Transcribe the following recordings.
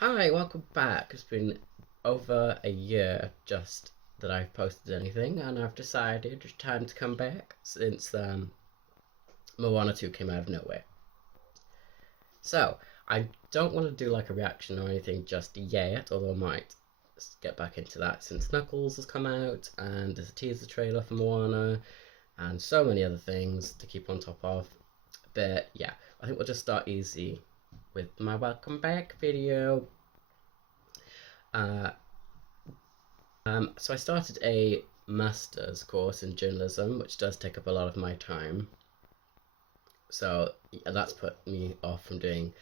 Hi, welcome back. It's been over a year just that I've posted anything, and I've decided it's time to come back since Moana 2 came out of nowhere. So, I don't want to do like a reaction or anything just yet, although I might get back into that since Knuckles has come out, and there's a teaser trailer for Moana, and so many other things to keep on top of. But yeah, I think we'll just start easy with my welcome back video. Uh, so I started a master's course in journalism, which does take up a lot of my time. So yeah, that's put me off from doing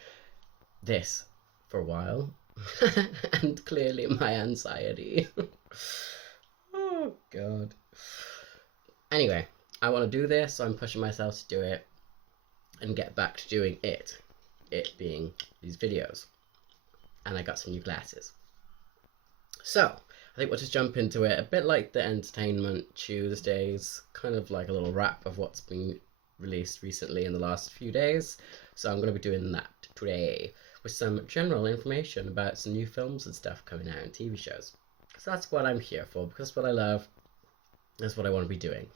this for a while, and clearly my anxiety. Oh god. Anyway, I want to do this, so I'm pushing myself to do it and get back to doing it. It being these videos, and I got some new glasses. So, I think we'll just jump into it. A bit like the Entertainment Tuesdays, kind of like a little wrap of what's been released recently in the last few days. So I'm going to be doing that today with some general information about some new films and stuff coming out and TV shows. So that's what I'm here for, because that's what I love. That's what I want to be doing.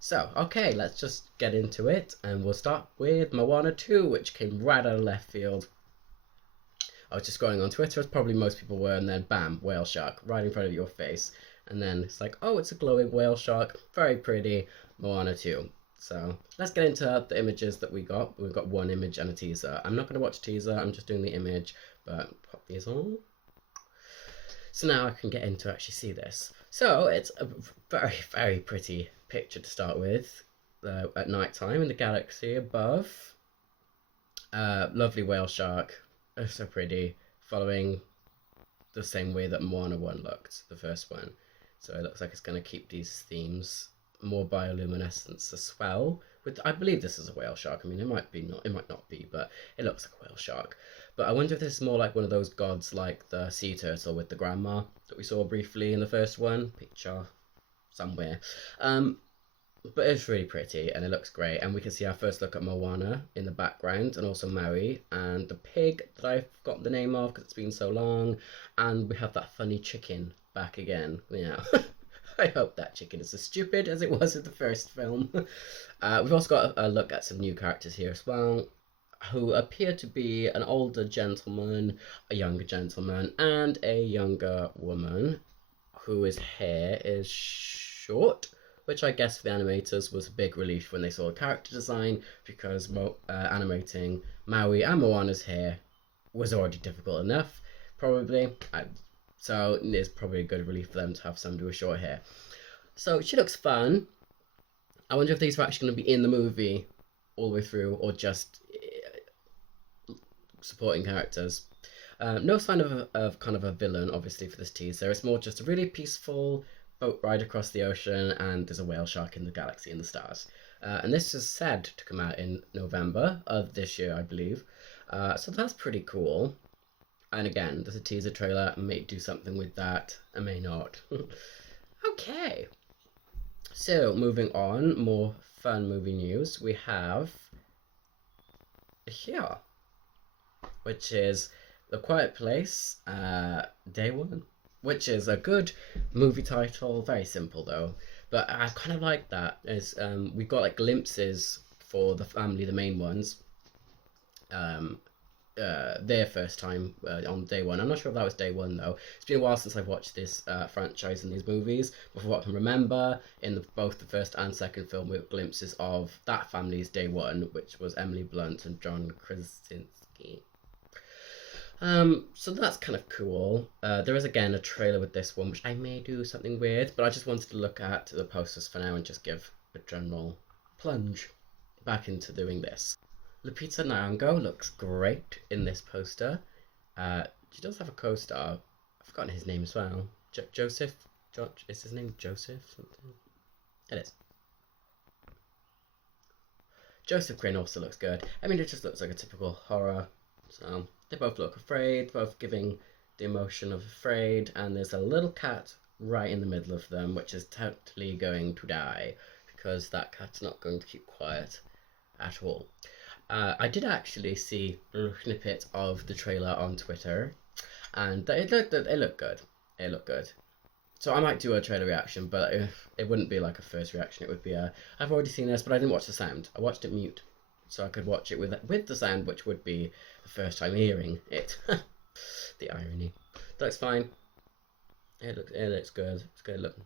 So, okay, let's just get into it, and we'll start with Moana 2, which came right out of left field. I was just scrolling on Twitter, as probably most people were, and then bam, whale shark right in front of your face. And then it's like, oh, it's a glowing whale shark, very pretty, Moana 2. So let's get into the images that we got. We've got one image and a teaser. I'm not going to watch a teaser, I'm just doing the image, but pop these on. So now I can get into actually see this. So it's a very, very pretty picture to start with. At night time in the galaxy above. Lovely whale shark. Oh, so pretty. Following the same way that Moana 1 looked, the first one. So it looks like it's going to keep these themes. More bioluminescence as well. I believe this is a whale shark. I mean, it might not be, but it looks like a whale shark. But I wonder if this is more like one of those gods, like the sea turtle with the grandma that we saw briefly in the first one. Picture somewhere. But it's really pretty and it looks great, and we can see our first look at Moana in the background, and also Maui and the pig that I've forgotten the name of because it's been so long, and we have that funny chicken back again. Yeah. I hope that chicken is as stupid as it was in the first film. We've also got a look at some new characters here as well, who appear to be an older gentleman, a younger gentleman, and a younger woman whose hair is short, which I guess for the animators was a big relief when they saw the character design, because animating Maui and Moana's hair was already difficult enough, probably. So it's probably a good relief for them to have somebody with short hair. So she looks fun. I wonder if these are actually going to be in the movie all the way through, or just supporting characters. No sign of kind of a villain, obviously, for this teaser. It's more just a really peaceful boat ride across the ocean, and there's a whale shark in the galaxy and the stars. And this is said to come out in November of this year, I believe. So that's pretty cool. And again, there's a teaser trailer. I may do something with that. I may not. Okay. So moving on, more fun movie news. We have here, which is The Quiet Place, Day One, which is a good movie title. Very simple though, but I kind of like that. We've got like glimpses for the family, the main ones, their first time on Day One. I'm not sure if that was Day One though. It's been a while since I've watched this franchise and these movies, but from what I can remember, in both the first and second film, we got glimpses of that family's Day One, which was Emily Blunt and John Krasinski. So that's kind of cool. There is again a trailer with this one, which I may do something weird, but I just wanted to look at the posters for now and just give a general plunge back into doing this. Lupita Nyong'o looks great in this poster. She does have a co-star. I've forgotten his name as well. Joseph? Is his name Joseph something? It is. Joseph Quinn also looks good. I mean, it just looks like a typical horror. So they both look afraid, both giving the emotion of afraid, and there's a little cat right in the middle of them, which is totally going to die, because that cat's not going to keep quiet at all. I did actually see a little snippet of the trailer on Twitter, and it looked good. It looked good. So I might do a trailer reaction, but it wouldn't be like a first reaction. It would be a I've already seen this, but I didn't watch the sound. I watched it mute, so I could watch it with the sound, which would be the first time hearing it. The irony. That's fine. It looks good. It's good looking.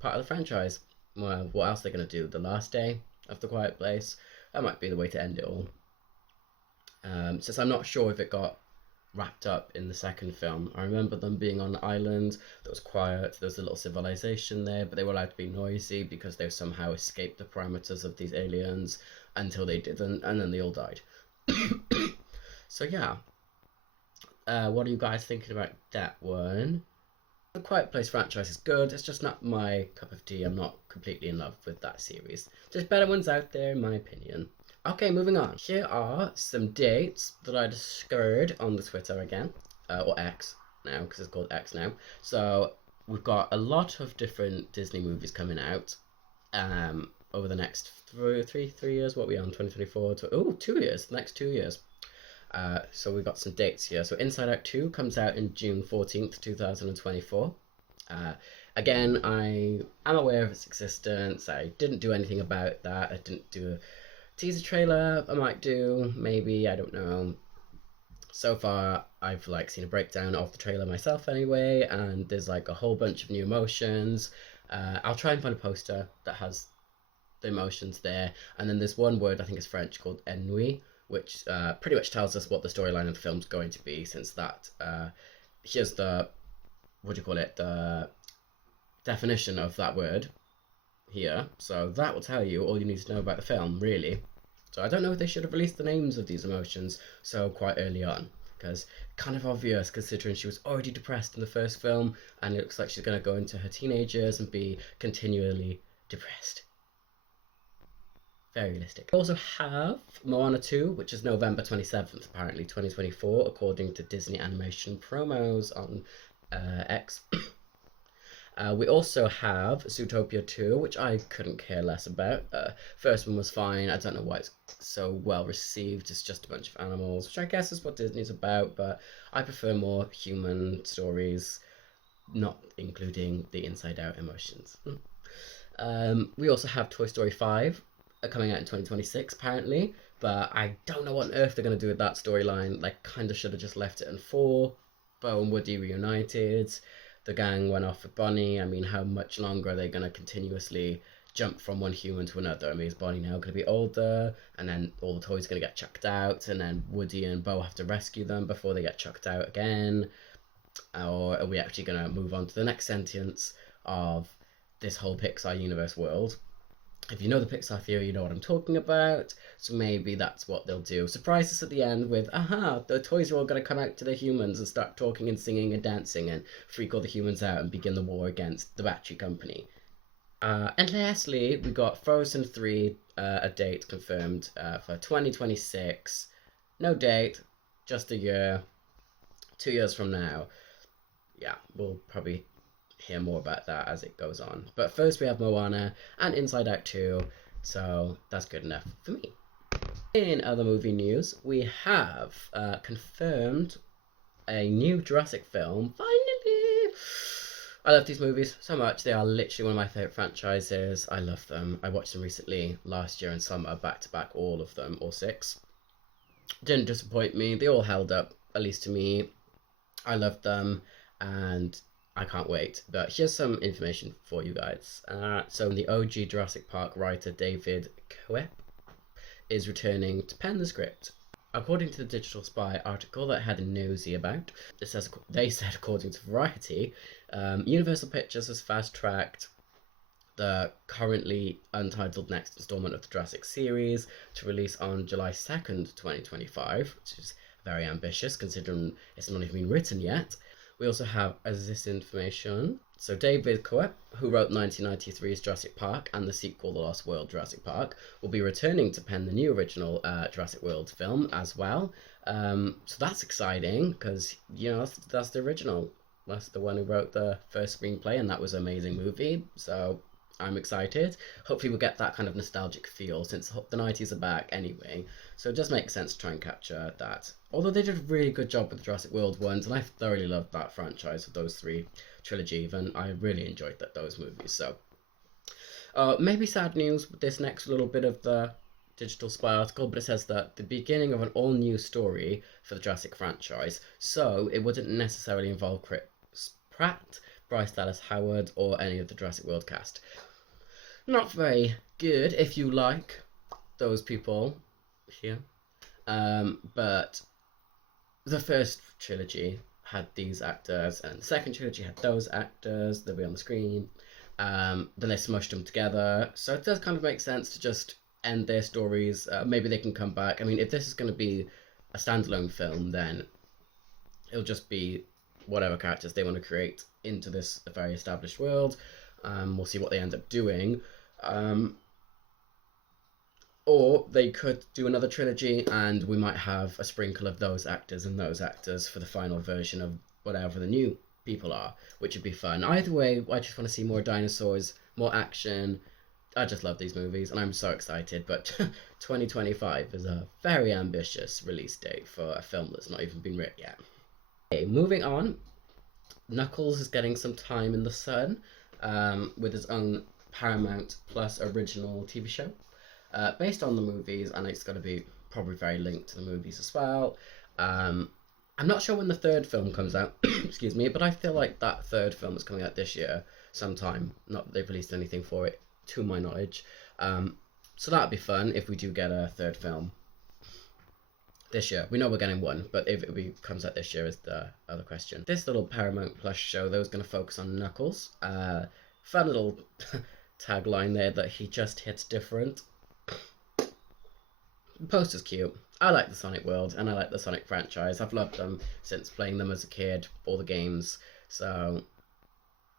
Part of the franchise. Well, what else are they gonna do? The last day of the Quiet Place. That might be the way to end it all. Since I'm not sure if it got wrapped up in the second film. I remember them being on an island that was quiet. There was a little civilization there, but they were allowed to be noisy because they somehow escaped the parameters of these aliens until they didn't, and then they all died. So yeah, what are you guys thinking about that one? The Quiet Place franchise is good. It's just not my cup of tea. I'm not completely in love with that series. There's better ones out there, in my opinion. Okay, moving on. Here are some dates that I discovered on the Twitter again, or X now, because it's called X now. So we've got a lot of different Disney movies coming out over the next three years. What are we on? 2024? 2 years. The next 2 years. So we've got some dates here. So Inside Out 2 comes out in June 14th, 2024. Again, I am aware of its existence. I didn't do anything about that. I didn't do a teaser trailer. I might do, maybe, I don't know. So far, I've seen a breakdown of the trailer myself anyway, and there's a whole bunch of new emotions. I'll try and find a poster that has the emotions there, and then there's one word, I think it's French, called ennui, which pretty much tells us what the storyline of the film's going to be, since that here's the the definition of that word here, so that will tell you all you need to know about the film, really. So I don't know if they should have released the names of these emotions so quite early on, because kind of obvious considering she was already depressed in the first film, and it looks like she's going to go into her teenage years and be continually depressed. Very realistic. We also have Moana 2, which is November 27th, apparently 2024, according to Disney Animation promos on X. We also have Zootopia 2, which I couldn't care less about. First one was fine. I don't know why it's so well received. It's just a bunch of animals, which I guess is what Disney's about, but I prefer more human stories, not including the inside-out emotions. We also have Toy Story 5 coming out in 2026, apparently, but I don't know what on earth they're going to do with that storyline. Kind of should have just left it in 4. Bo and Woody reunited. The gang went off with Bonnie. I mean, how much longer are they going to continuously jump from one human to another? I mean, is Bonnie now going to be older, and then all the toys are going to get chucked out, and then Woody and Bo have to rescue them before they get chucked out again? Or are we actually going to move on to the next sentence of this whole Pixar universe world? If you know the Pixar theory, you know what I'm talking about. So maybe that's what they'll do. Surprise us at the end with, aha, the toys are all going to come out to the humans and start talking and singing and dancing and freak all the humans out and begin the war against the battery company. And lastly, we got Frozen 3, a date confirmed for 2026. No date, just a year. 2 years from now. Yeah, we'll probably hear more about that as it goes on. But first we have Moana and Inside Out 2, so that's good enough for me. In other movie news, we have confirmed a new Jurassic film, finally! I love these movies so much. They are literally one of my favourite franchises. I love them. I watched them recently, last year in summer, back to back, all of them, all 6. Didn't disappoint me. They all held up, at least to me. I loved them, and I can't wait. But here's some information for you guys. So the OG Jurassic Park writer David Koepp is returning to pen the script. According to the Digital Spy article that I had a nosy about, they said, according to Variety, Universal Pictures has fast-tracked the currently untitled next installment of the Jurassic series to release on July 2nd, 2025, which is very ambitious considering it's not even been written yet. We also have, as this information, so David Koepp, who wrote 1993's Jurassic Park and the sequel, The Lost World Jurassic Park, will be returning to pen the new original Jurassic World film as well. So that's exciting because, that's the original. That's the one who wrote the first screenplay, and that was an amazing movie. So I'm excited. Hopefully we'll get that kind of nostalgic feel since the 90s are back anyway. So it does make sense to try and capture that. Although they did a really good job with the Jurassic World ones, and I thoroughly loved that franchise with those three trilogy even. I really enjoyed those movies. So maybe sad news with this next little bit of the Digital Spy article, but it says that the beginning of an all-new story for the Jurassic franchise, so it wouldn't necessarily involve Chris Pratt, Bryce Dallas Howard, or any of the Jurassic World cast. Not very good if you like those people here. But the first trilogy had these actors, and the second trilogy had those actors. They'll be on the screen. Then they smushed them together. So it does kind of make sense to just end their stories. Maybe they can come back. I mean, if this is going to be a standalone film, then it'll just be whatever characters they want to create into this very established world. We'll see what they end up doing. Or they could do another trilogy and we might have a sprinkle of those actors and those actors for the final version of whatever the new people are, which would be fun. Either way, I just want to see more dinosaurs, more action. I just love these movies and I'm so excited, but 2025 is a very ambitious release date for a film that's not even been written yet. Okay, moving on. Knuckles is getting some time in the sun with his own Paramount Plus original TV show based on the movies, and it's going to be probably very linked to the movies as well. I'm not sure when the third film comes out, excuse me, but I feel like that third film is coming out this year sometime. Not that they've released anything for it, to my knowledge. So that'd be fun if we do get a third film this year. We know we're getting one, but if it comes out this year is the other question. This little Paramount Plus show, though, is going to focus on Knuckles. Fun little tagline there that he just hits different. The poster's cute. I like the Sonic world and I like the Sonic franchise. I've loved them since playing them as a kid, all the games. So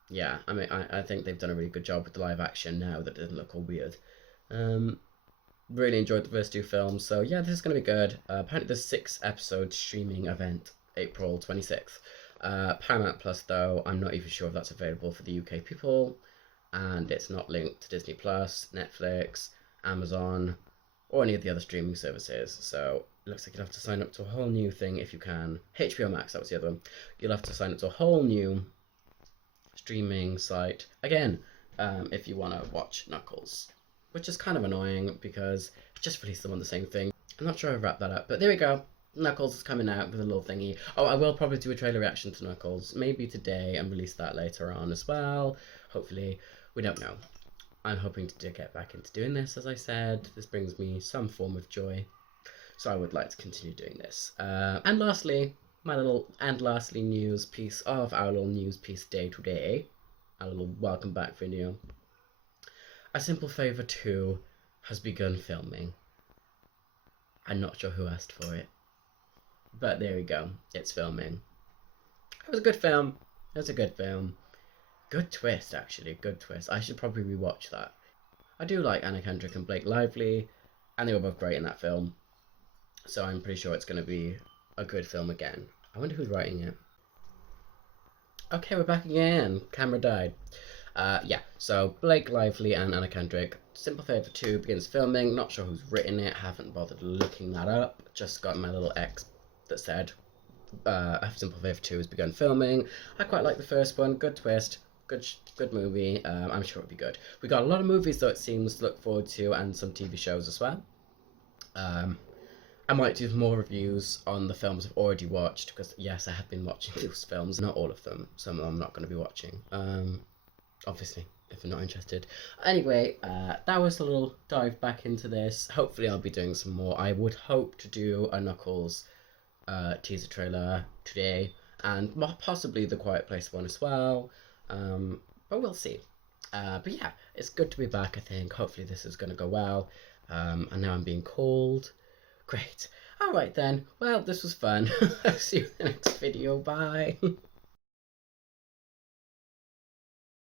yeah, I mean, I think they've done a really good job with the live action now that it doesn't look all weird. Really enjoyed the first two films, so yeah, this is going to be good. Apparently there's 6 episode streaming event, April 26th. Paramount Plus, though, I'm not even sure if that's available for the UK people, and it's not linked to Disney Plus, Netflix, Amazon, or any of the other streaming services, so it looks like you'll have to sign up to a whole new thing if you can. HBO Max, that was the other one. You'll have to sign up to a whole new streaming site, again, if you want to watch Knuckles. Which is kind of annoying because I just released them on the same thing. I'm not sure I've wrapped that up, but there we go. Knuckles is coming out with a little thingy. Oh, I will probably do a trailer reaction to Knuckles, maybe today, and release that later on as well. Hopefully, we don't know. I'm hoping to get back into doing this, as I said. This brings me some form of joy, so I would like to continue doing this. And lastly, news piece of our little news piece day today. Our little welcome back video. A Simple Favor 2 has begun filming. I'm not sure who asked for it, but there we go, it's filming. It was a good film. Good twist, actually, good twist. I should probably rewatch that. I do like Anna Kendrick and Blake Lively, and they were both great in that film, so I'm pretty sure it's going to be a good film again. I wonder who's writing it. Okay, we're back again. Camera died. Yeah, so Blake Lively and Anna Kendrick, Simple Favor 2 begins filming. Not sure who's written it, haven't bothered looking that up. Just got my little X that said Simple Favor 2 has begun filming. I quite like the first one, good twist, good movie. I'm sure it'll be good. We got a lot of movies though, it seems, to look forward to, and some TV shows as well. I might do more reviews on the films I've already watched, because yes, I have been watching those films, not all of them. Some of them I'm not going to be watching. Obviously, if you're not interested. Anyway, that was a little dive back into this. Hopefully I'll be doing some more. I would hope to do a Knuckles teaser trailer today, and possibly the Quiet Place one as well, but we'll see. But yeah, it's good to be back, I think. Hopefully this is going to go well, and now I'm being called. Great. Alright then, well, this was fun. I'll see you in the next video, bye.